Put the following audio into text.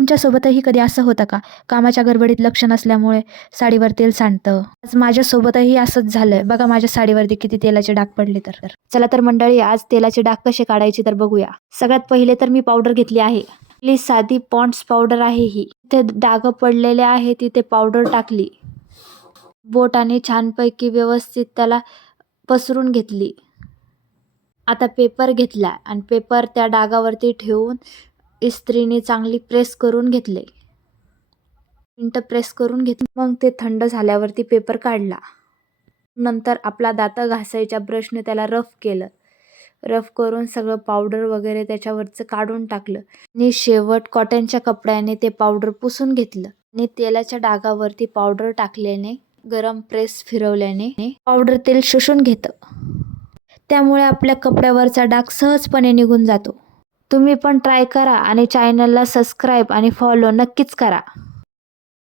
तुमच्यासोबतही कधी असं होतं का? कामाच्या गडबडीत लक्ष नसल्यामुळे साडीवर तेल सांडतं. आज माझ्यासोबतही असंच झालंय. बघा माझ्या साडीवरती किती तेलाचे डाग पडले तर. चला तर मंडळी, आज तेलाचे डाग कसे काढायचे तर बघूया. सगळ्यात पहिले तर मी पावडर घेतली आहे. आपली साधी पॉन्ड्स पावडर आहे ही. ते डाग पडलेले आहे तिथे पावडर टाकली. बोटाने छानपैकी व्यवस्थित त्याला पसरून घेतली. आता पेपर घेतला आणि पेपर त्या डागावरती ठेवून इस्त्रीने चांगली प्रेस करून घेतले. मिनटं प्रेस करून घेतली. मग ते थंड झाल्यावरती पेपर काढला. नंतर आपला दात घासायच्या ब्रशने त्याला रफ केलं. रफ करून सगळं पावडर वगैरे त्याच्यावरचं काढून टाकलं आणि शेवट कॉटनच्या कपड्याने ते पावडर पुसून घेतलं आणि तेलाच्या डागावरती पावडर टाकल्याने गरम प्रेस फिरवल्याने पावडर तेल शोषून घेतं. त्यामुळे आपल्या कपड्यावरचा डाग सहजपणे निघून जातो. तुम्ही पण ट्राय करा आणि चॅनलला सबस्क्राईब आणि फॉलो नक्कीच करा.